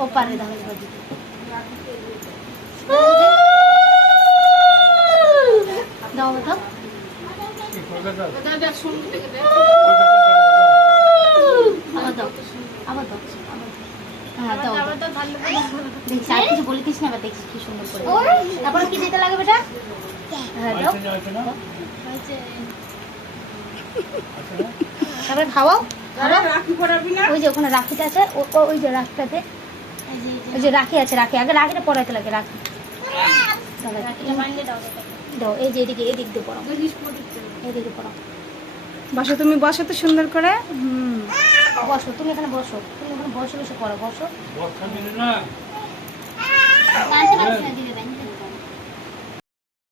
ও পারে দাও দাও দাও আবার দাও আবার দাও হ্যাঁ দাও দেখছি আর কিছু বলিস না, এবার দেখছি কি সুন্দর করে। তারপরে কি দিতে লাগে বেটা? হ্যাঁ দাও তারপরে খাওয়াও। ওই যে ওখানে রাখিটা আছে, ওই যে রাখিটাতে ওই যে রাখি আছে, রাখি আগে রাখিটা পড়াইতে লাগে, রাখি দাও। এই যে এদিকে এদিক দিয়ে পড়াও, এদিকে পড়াও। বসো তুমি, বসো তো সুন্দর করে। বসো তুমি এখানে, বসো তুমি এখানে, বসে বসে পড়ো, বসো।